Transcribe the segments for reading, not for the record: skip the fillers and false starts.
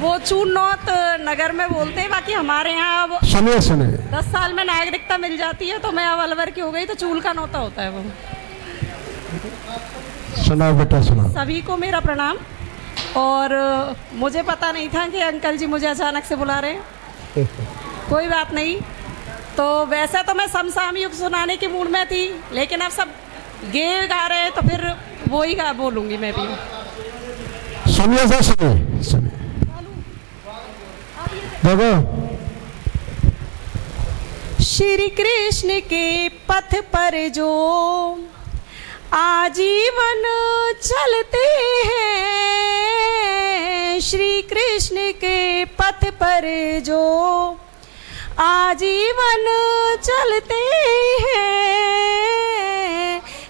वो चूनौत नगर में बोलते हैं, बाकी हमारे यहाँ अब सुनिए सुनिए 10 साल में नागरिकता मिल जाती है, तो मैं अब अलवर की हो गई, तो चूल का नौता होता है वो। सुनाओ बेटा सुनाओ। सभी को मेरा प्रणाम। और मुझे पता नहीं था कि अंकल जी मुझे अचानक से बुला रहे हैं। कोई बात नहीं। तो वैसे तो मैं समसाम युग सुनाने की मूड में थी, लेकिन अब सब गे गा रहे हैं तो फिर वो ही गा बोलूँगी मैं भी। सुनिए सर सुनिए सुनिए देखो। श्री कृष्ण के पथ पर जो आजीवन चलते हैं, श्री कृष्ण के पथ पर जो आजीवन चलते हैं,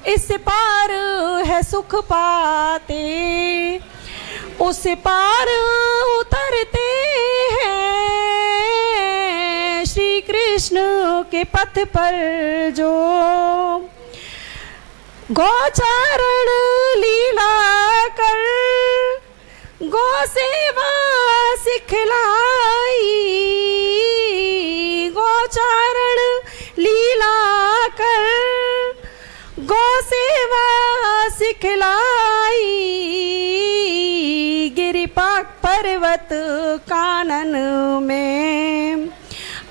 इस पार है सुख पाते, उस पार उतरते हैं। श्री कृष्ण के पथ पर जो गौचारण लीला कर गौ सेवा सिखलाई, गौचारण लीला कर गौ सेवा सिखलाई, गिरिपाक पर्वत कानन में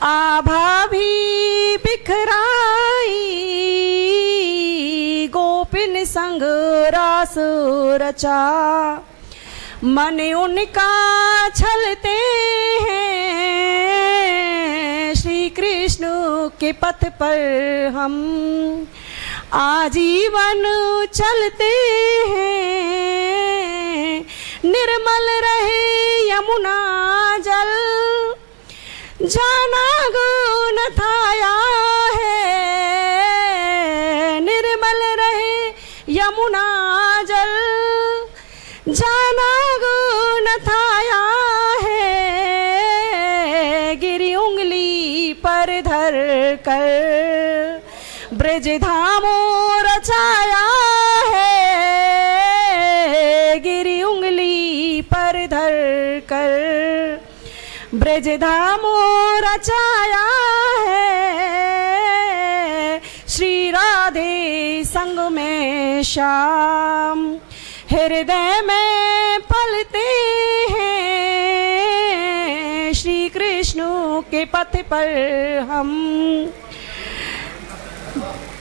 आभा भी बिखराई, गोपिन संग रास रचा मन उनका छलते हैं। श्री कृष्ण के पथ पर हम आजीवन चलते हैं, निर्मल रहे यमुना जल जाना गुण थाया है, निर्मल रहे यमुना जल जाना गुण थाया है, गिरी उंगली पर धर कर ब्रज धामो रचाया है, गिरी उंगली पर धर कर ब्रज धामो रचाया है। श्री राधे संग में श्याम हृदय में पलते हैं, श्री कृष्ण के पथ पर हम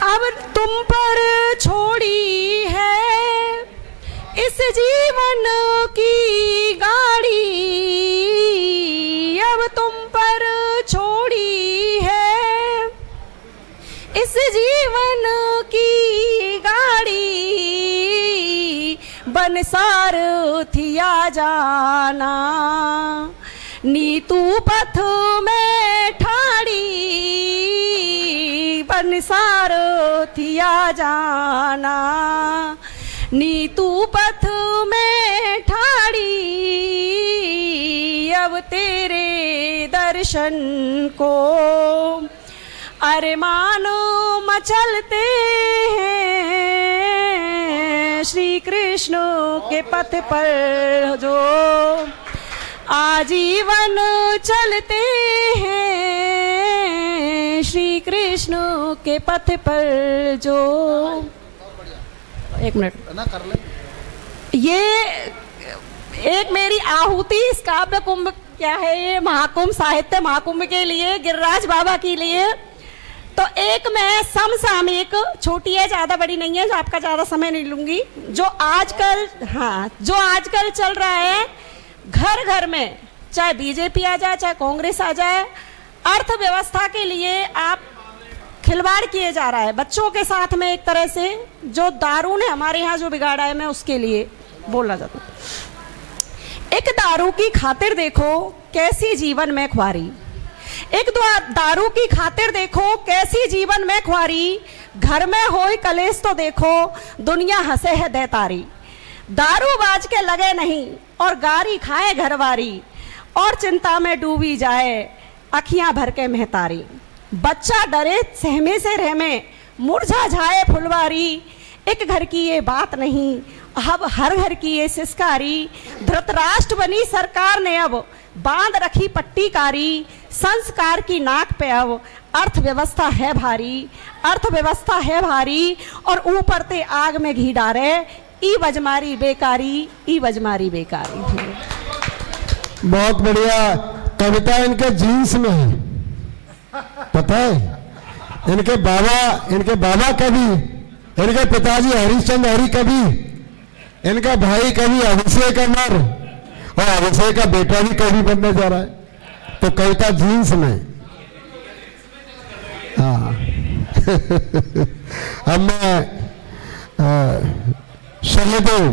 अब तुम पर छोड़ी है इस जीवन की गाड़ी, अब तुम पर छोड़ी है इस जीवन की गाड़ी, बन सारथिया जाना नीतू पथ में ठाड़ी, बन सारथिया जाना नीतू पथ में ठाड़ी, अब तेरे दर्शन को अरमान मचलते हैं। श्री कृष्ण के पथ पर जो आजीवन चलते हैं, श्री कृष्ण के पथ पर जो एक मिनट ना कर ले। ये एक मेरी आहुति इस काव्य कुंभ क्या है, ये महाकुंभ साहित्य महाकुंभ के लिए गिरिराज बाबा के लिए। तो एक मैं समसामयिक छोटी है, ज्यादा बड़ी नहीं है, जो आपका ज्यादा समय नहीं लूंगी, जो आजकल जो आजकल चल रहा है घर घर में, चाहे बीजेपी आ जाए चाहे कांग्रेस आ जाए, अर्थव्यवस्था के लिए आप खिलवाड़ किए जा रहा है बच्चों के साथ में। एक तरह से जो दारू ने हमारे यहाँ जो बिगाड़ा है, मैं उसके लिए बोलना चाहता हूँ। एक दारू की खातिर देखो कैसी जीवन में ख्वारी, एक दारू की खातिर देखो कैसी जीवन में ख्वारी, घर में होए कलेश तो देखो दुनिया हंसे है दैतारी, दारू बाज के लगे नहीं और गारी खाए घरवारी, और चिंता में डूबी जाए अखियां भर के महतारी, बच्चा डरे सहमे से रहमे मुरझा जाए फुलवारी, एक घर की ये बात नहीं, अब हर घर की ये सिस्कारी। धृतराष्ट्र बनी सरकार ने अब बांध रखी पट्टीकारी, संस्कार की नाक पे अब अर्थव्यवस्था है भारी, अर्थव्यवस्था है भारी। और ऊपर ते आग में घी डारे, ई बजमारी बेकारी, ई बजमारी बेकारी। बहुत बढ़िया कविता इनके जीन्स में है, पता है? इनके बाबा कवि, इनके पिताजी हरिश्चंद्र हरि कवि, इनका भाई कवि अभिषेक अमर, और अभिषेक का बेटा भी कवि बनने जा रहा है। तो कविता जीन्स में। हाँ अब मैं सहदेव